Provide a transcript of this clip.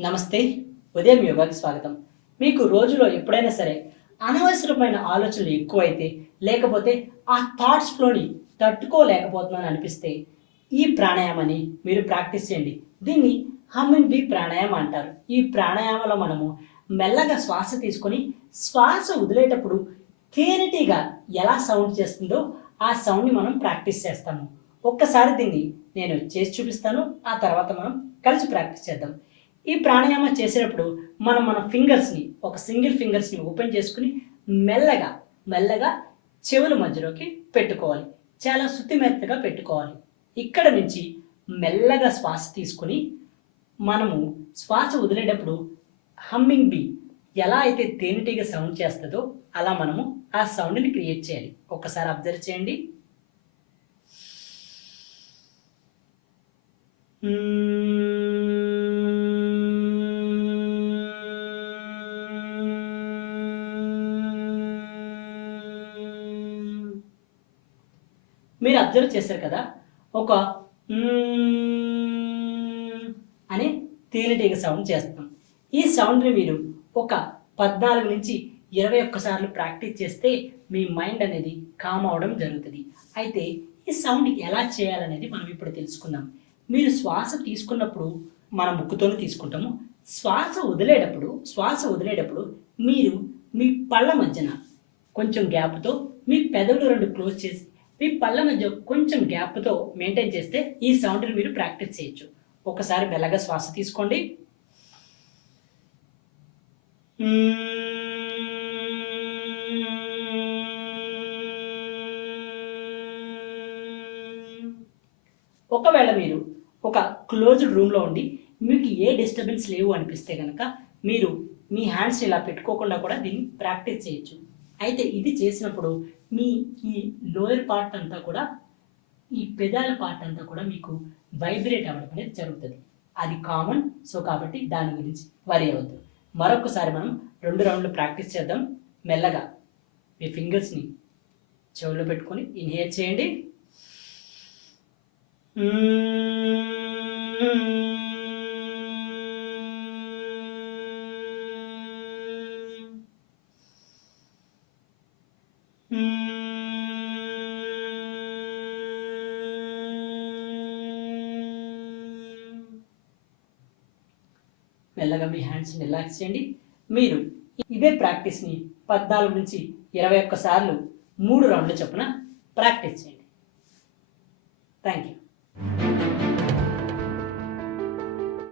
నమస్తే. ఉదయం యోగాకి స్వాగతం. మీకు రోజులో ఎప్పుడైనా సరే అనవసరమైన ఆలోచనలు ఎక్కువైతే, లేకపోతే ఆ థాట్స్ ఫ్లోని తట్టుకోలేకపోతున్నాను అనిపిస్తే, ఈ ప్రాణాయామాన్ని మీరు ప్రాక్టీస్ చేయండి. దీన్ని హమ్మింగ్ బీ ప్రాణాయామం అంటారు. ఈ ప్రాణాయామంలో మనము మెల్లగా శ్వాస తీసుకొని, శ్వాస వదిలేటప్పుడు తేనెటీగ ఎలా సౌండ్ చేస్తుందో, ఆ సౌండ్‌ని మనం ప్రాక్టీస్ చేస్తాము. ఒక్కసారి దీన్ని నేను చేసి చూపిస్తాను. ఆ తర్వాత మనం కలిసి ప్రాక్టీస్ చేద్దాం. ఈ ప్రాణాయామం చేసేటప్పుడు మన ఫింగర్స్‌ని ఒక సింగిల్ ఫింగర్స్‌ని ఓపెన్ చేసుకొని మెల్లగా, మెల్లగా చెవుల మధ్యలోకి పెట్టుకోవాలి. చాలా శుతిమెత్తగా పెట్టుకోవాలి. ఇక్కడ నుంచి మెల్లగా శ్వాస తీసుకొని మనము శ్వాస వదిలేటప్పుడు హమ్మింగ్ బీ ఎలా అయితే తేనెటీగ సౌండ్ చేస్తదో అలా మనము ఆ సౌండ్‌ని క్రియేట్ చేయాలి. ఒక్కసారి అబ్జర్వ్ చేయండి. మీరు అబ్జర్వ్ చేశారు కదా! ఒక అనే తేనెటీగ సౌండ్ చేస్తాం. ఈ సౌండ్‌ని మీరు ఒక 14-21 సార్లు ప్రాక్టీస్ చేస్తే మీ మైండ్ అనేది కామ్ అవ్వడం జరుగుతది. అయితే ఈ సౌండ్ ఎలా చేయాలనేది మనం ఇప్పుడు తెలుసుకుందాం. మీరు శ్వాస తీసుకున్నప్పుడు మన ముక్కుతోనే తీసుకుంటాము. శ్వాస వదిలేటప్పుడు మీరు మీ పళ్ళ మధ్యన కొంచెం గ్యాప్‌తో మీ పెదవులు 2 క్లోజ్ చేసి మీ పళ్ళ మధ్య కొంచెం గ్యాప్‌తో మెయింటైన్ చేస్తే ఈ సౌండ్‌ని మీరు ప్రాక్టీస్ చేయొచ్చు. ఒకసారి మెల్లగా శ్వాస తీసుకోండి. ఒకవేళ మీరు ఒక క్లోజ్డ్ రూమ్‌లో ఉండి మీకు ఏ డిస్టర్బెన్స్ లేవు అనిపిస్తే గనక మీరు మీ హ్యాండ్స్‌ని ఇలా పెట్టుకోకుండా కూడా దీన్ని ప్రాక్టీస్ చేయొచ్చు. అయితే ఇది చేసినప్పుడు మీ ఈ లోయర్ పార్ట్ అంతా కూడా ఈ పెదాల పార్ట్ అంతా కూడా మీకు వైబ్రేట్ అవ్వడం అనేది జరుగుతది. అది కామన్. సో, కాబట్టి దాని గురించి వరీ అవ్వద్దు. మరొకసారి మనం 2 రౌండ్‌లు ప్రాక్టీస్ చేద్దాం. మెల్లగా మీ ఫింగర్స్‌ని చెవులో పెట్టుకొని ఇన్‌హేల్ చేయండి. మెల్లగా మీ హ్యాండ్స్‌ని రిలాక్స్ చేయండి. మీరు ఇదే ప్రాక్టీస్‌ని 14-21 సార్లు 3 రౌండ్ల చొప్పున ప్రాక్టీస్ చేయండి. Thank you.